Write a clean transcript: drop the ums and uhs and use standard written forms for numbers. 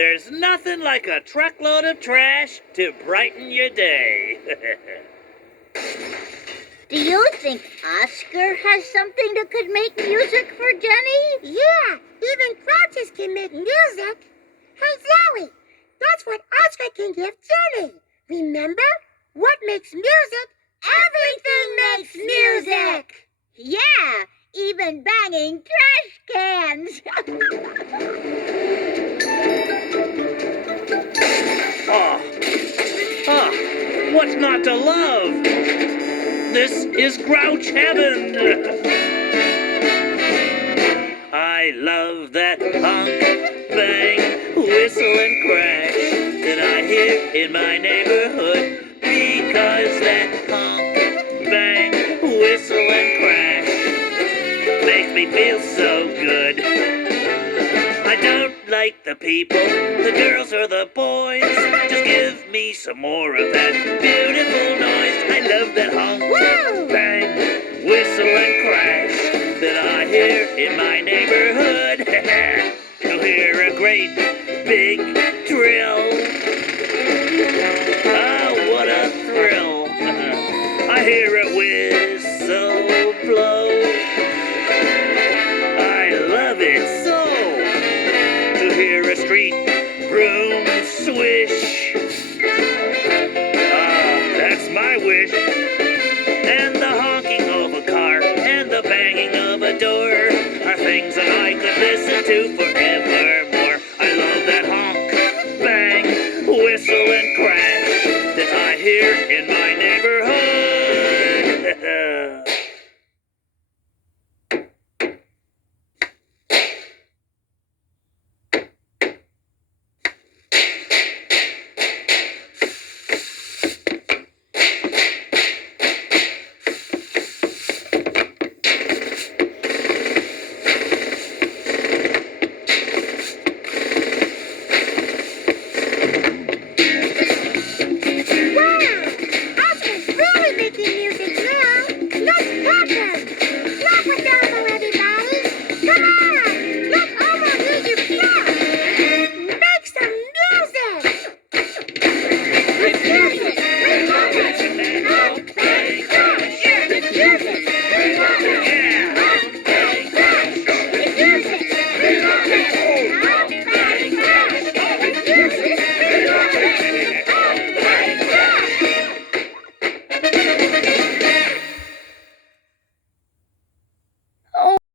There's nothing like a truckload of trash to brighten your day. Do you think Oscar has something that could make music for Jenny? Yeah, even Crouches can make music. Hey, Zoe, that's what Oscar can give Jenny. Remember? What makes music? Everything makes music! Yeah, even banging trash cans. What's not to love? This is Grouch Heaven. I love that honk, bang, whistle and crash that I hear in my neighborhood, because that honk, bang, whistle and crash makes me feel so good. I don't like the people, the girls or the boys. Just give me some more of that beautiful noise. I love that honk, bang, whistle and crash that I hear in my neighborhood. You'll hear a great big drill. Ah, what a thrill. I hear a whistle blow. I love it so. To hear a street broom swish. That's my wish. And the honking of a car and the banging of a door are things that I could listen to forevermore. I love that honk, bang, whistle and crash that I hear in my neighborhood.